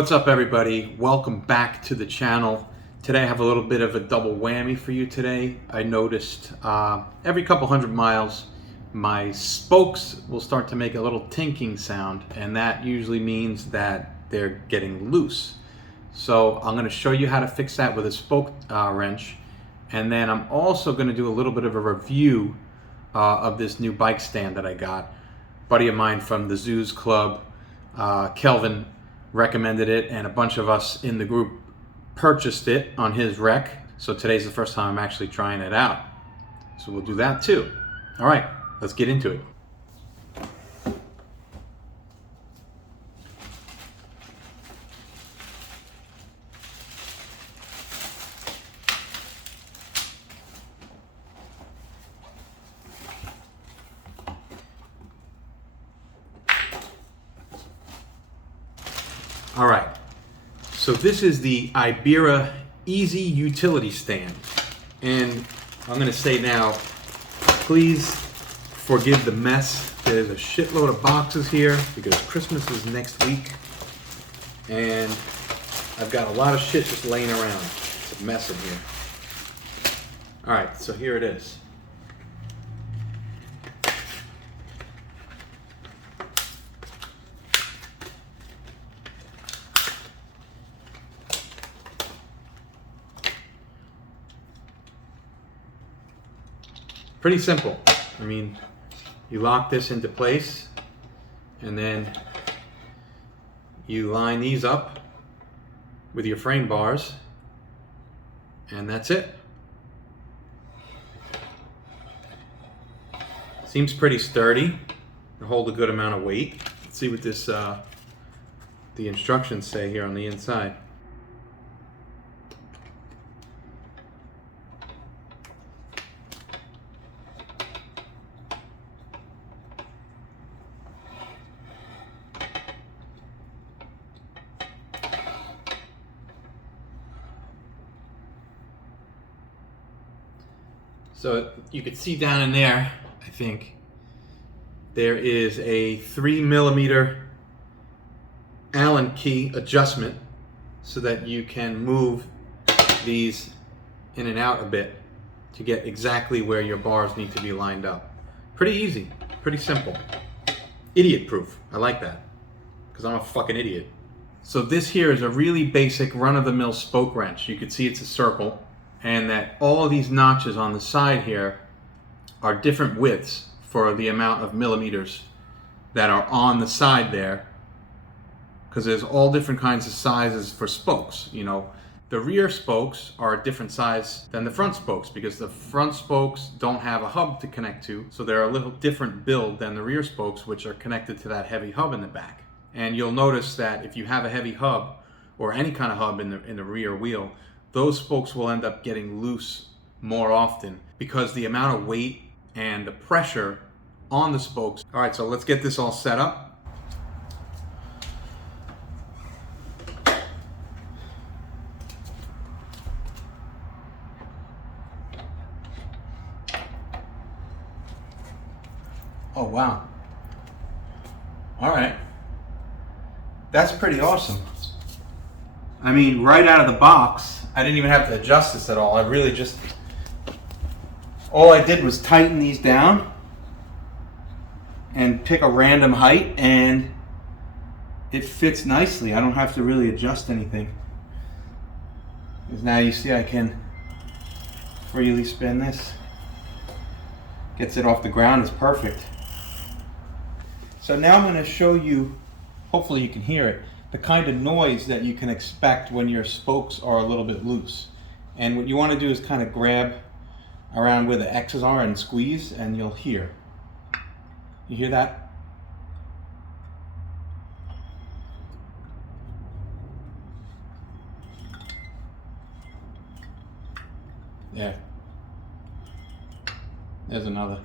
What's up, everybody? Welcome back to the channel. Today I have a little bit of a double whammy for you today. I noticed every couple hundred miles my spokes will start to make a little tinking sound, and that usually means that they're getting loose. So I'm going to show you how to fix that with a spoke wrench, and then I'm also going to do a little bit of a review of this new bike stand that I got. A buddy of mine from the Zoos Club, Kelvin, recommended it, and a bunch of us in the group purchased it on his rec. So today's the first time I'm actually trying it out. So we'll do that too. All right, let's get into it. All right, so this is the Ibera Easy Utility Stand. And I'm gonna say now, please forgive the mess. There's a shitload of boxes here because Christmas is next week. And I've got a lot of shit just laying around. It's a mess in here. All right, so here it is. Pretty simple. I mean, you lock this into place and then you line these up with your frame bars, and that's it. Seems pretty sturdy to hold a good amount of weight. Let's see what this the instructions say here on the inside. So you can see down in there, I think, there is a 3mm Allen key adjustment so that you can move these in and out a bit to get exactly where your bars need to be lined up. Pretty easy, pretty simple. Idiot proof, I like that, because I'm a fucking idiot. So this here is a really basic run-of-the-mill spoke wrench. You can see it's a circle, and that all of these notches on the side here are different widths for the amount of millimeters that are on the side there, because there's all different kinds of sizes for spokes. You know, the rear spokes are a different size than the front spokes because the front spokes don't have a hub to connect to, so they're a little different build than the rear spokes, which are connected to that heavy hub in the back. And you'll notice that if you have a heavy hub or any kind of hub in the rear wheel, those spokes will end up getting loose more often because the amount of weight and the pressure on the spokes. All right, so let's get this all set up. Oh, wow. All right. That's pretty awesome. I mean, right out of the box, I didn't even have to adjust this at all. I really just, all I did was tighten these down and pick a random height, and it fits nicely. I don't have to really adjust anything. Because now you see I can freely spin this. Gets it off the ground, it's perfect. So now I'm going to show you, hopefully you can hear it, the kind of noise that you can expect when your spokes are a little bit loose. And what you want to do is kind of grab around where the X's are and squeeze, and you'll hear. You hear that? Yeah. There's another.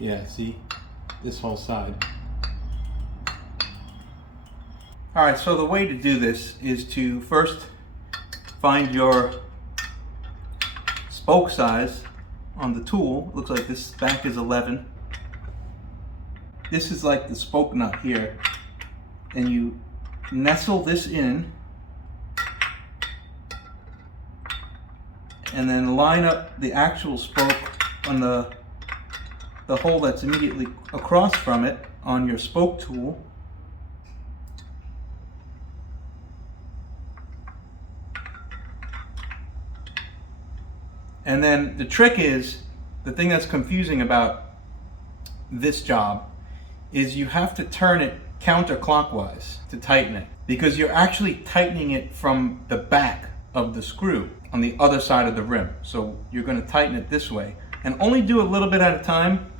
Yeah, see? This whole side. All right, so the way to do this is to first find your spoke size on the tool. Looks like this back is 11. This is like the spoke nut here, and you nestle this in and then line up the actual spoke on the hole that's immediately across from it on your spoke tool. And then the trick is, the thing that's confusing about this job is you have to turn it counterclockwise to tighten it, because you're actually tightening it from the back of the screw on the other side of the rim. So you're going to tighten it this way and only do a little bit at a time,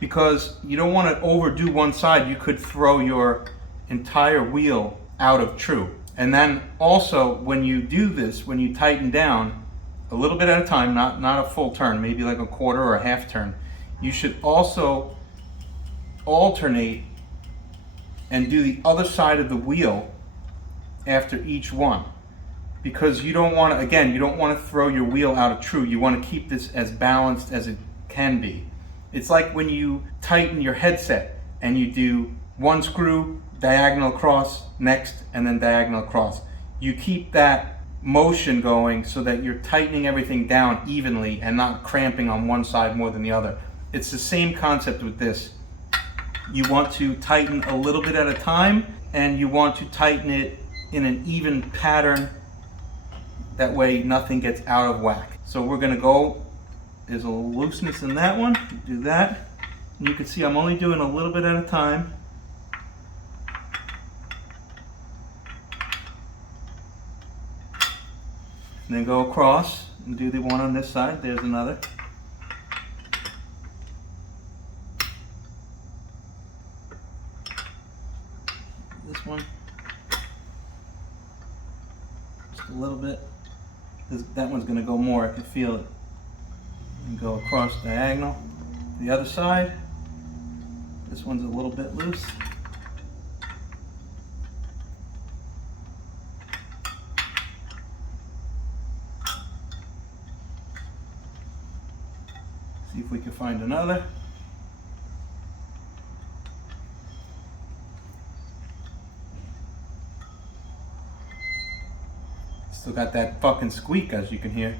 because you don't want to overdo one side. You could throw your entire wheel out of true. And then also when you do this, when you tighten down a little bit at a time, not a full turn, maybe like a quarter or a half turn, you should also alternate and do the other side of the wheel after each one, because you don't want to, again, you don't want to throw your wheel out of true. You want to keep this as balanced as it can be. It's like when you tighten your headset and you do one screw diagonal across, next, and then diagonal across. You keep that motion going so that you're tightening everything down evenly and not cramping on one side more than the other. It's the same concept with this. You want to tighten a little bit at a time, and you want to tighten it in an even pattern. That way nothing gets out of whack. So we're going to go, there's a little looseness in that one, do that. And you can see I'm only doing a little bit at a time. And then go across and do the one on this side. There's another. This one. Just a little bit. That one's going to go more. I can feel it. And go across diagonal. The other side. This one's a little bit loose. See if we can find another. Still got that fucking squeak, as you can hear.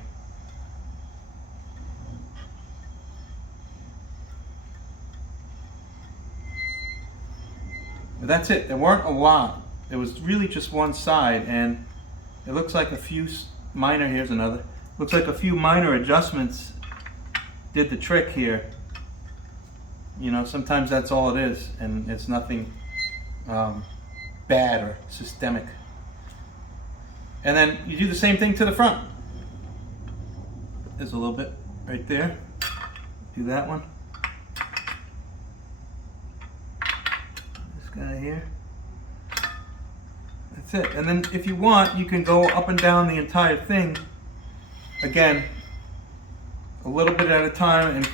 But that's it. There weren't a lot. It was really just one side, and it looks like a few minor, here's another. Looks like a few minor adjustments did the trick here. You know, sometimes that's all it is, and it's nothing bad or systemic. And then you do the same thing to the front. There's a little bit right there. Do that one. This guy here. That's it. And then if you want, you can go up and down the entire thing. Again, a little bit at a time and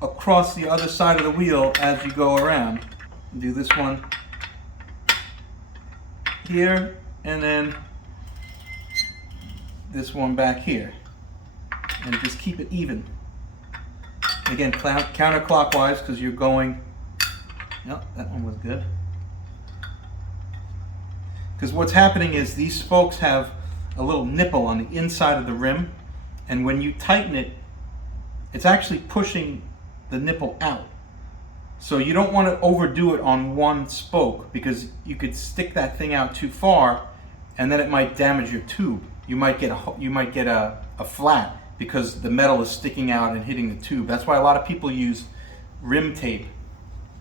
across the other side of the wheel as you go around. Do this one here, and then this one back here, and just keep it even. Again, counterclockwise, because you're going, yep, that one was good. Because what's happening is these spokes have a little nipple on the inside of the rim, and when you tighten it, it's actually pushing the nipple out. So you don't want to overdo it on one spoke, because you could stick that thing out too far and then it might damage your tube. You might get a flat because the metal is sticking out and hitting the tube. That's why a lot of people use rim tape.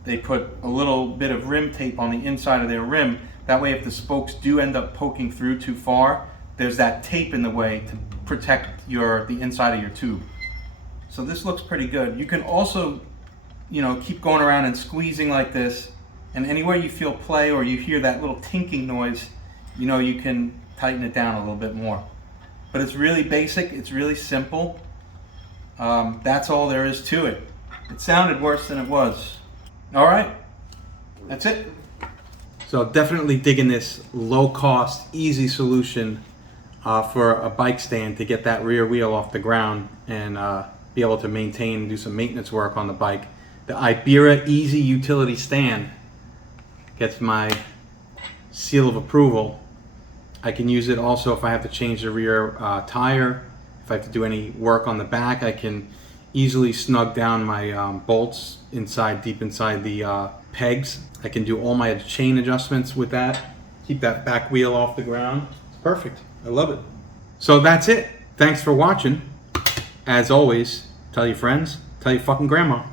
They put a little bit of rim tape on the inside of their rim. That way if the spokes do end up poking through too far, there's that tape in the way to protect the inside of your tube. So this looks pretty good. You can also, keep going around and squeezing like this, and anywhere you feel play or you hear that little tinking noise, you can tighten it down a little bit more. But it's really basic, it's really simple. That's all there is to it. It sounded worse than it was. All right, that's it. So definitely digging this low-cost, easy solution for a bike stand to get that rear wheel off the ground and be able to maintain and do some maintenance work on the bike. The Ibera Easy Utility Stand gets my seal of approval. I can use it also if I have to change the rear tire. If I have to do any work on the back, I can easily snug down my bolts deep inside the pegs. I can do all my chain adjustments with that. Keep that back wheel off the ground. It's perfect. I love it. So that's it. Thanks for watching. As always, tell your friends, tell your fucking grandma.